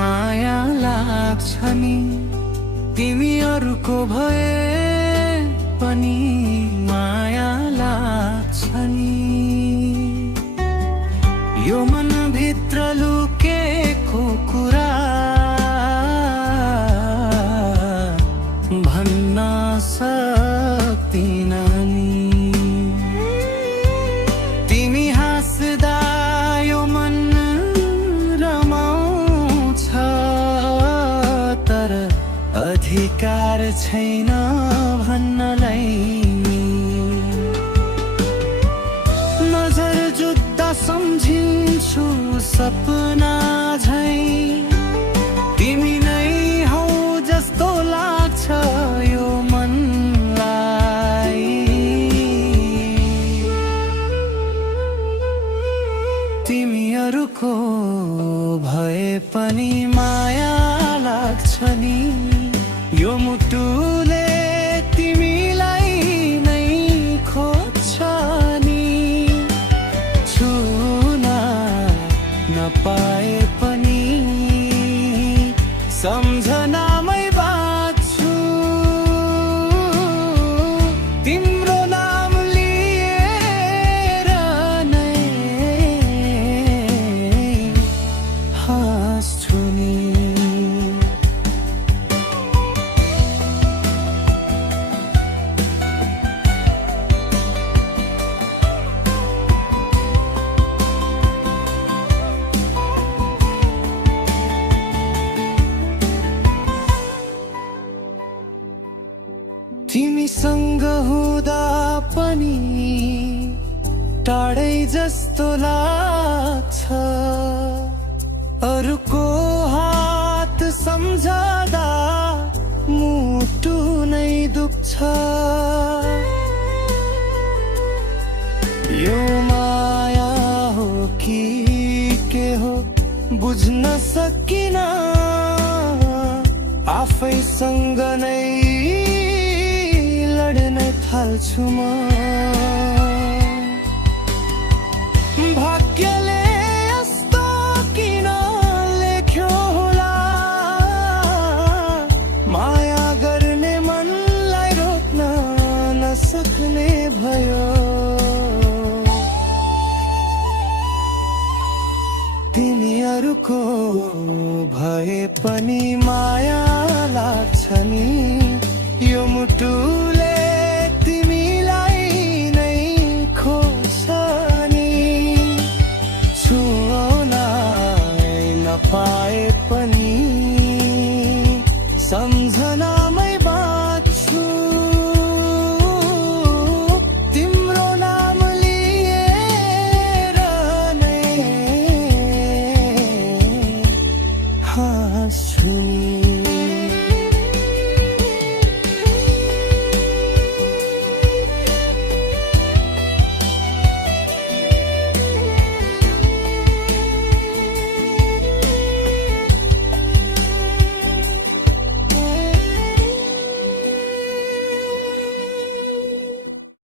माया लाग्छ नि तिमीहरूको भए पनि माया लाग्छ नि यो मनभित्र लुकेको कुरा भन्न सक्दिन नि तिमी हाँस्दा यो मन रमाउँछ तर अधिकार छैन भन्नलाई नजर जुत्ता सम्झिन्छु सपना झै तिमी नै हौ जस्तो लाग्छ यो मनलाई तिमीहरूको भए पनि माया लाग्छ नि यो मुटुले तिमीलाई नै खोज्छ नि छुन नपाए पनि सम्झनामै बाँच्छु तिम्रो नाम लिएर नै हाँस्छु नि तिमीसँग हुँदा पनि टाढै जस्तो लाग्छ अरूको हात सम्झदा मुटु नै दुख्छ यो माया हो कि के हो बुझ्न सकिन आफैसँग नै लड्न थाल्छु म भाग्यले यस्तो किन लेख्यो होला माया गर्ने मनलाई रोक्न नसक्ने भयो तिमीहरूको भए पनि माया लाग्छ नि यो मुटुले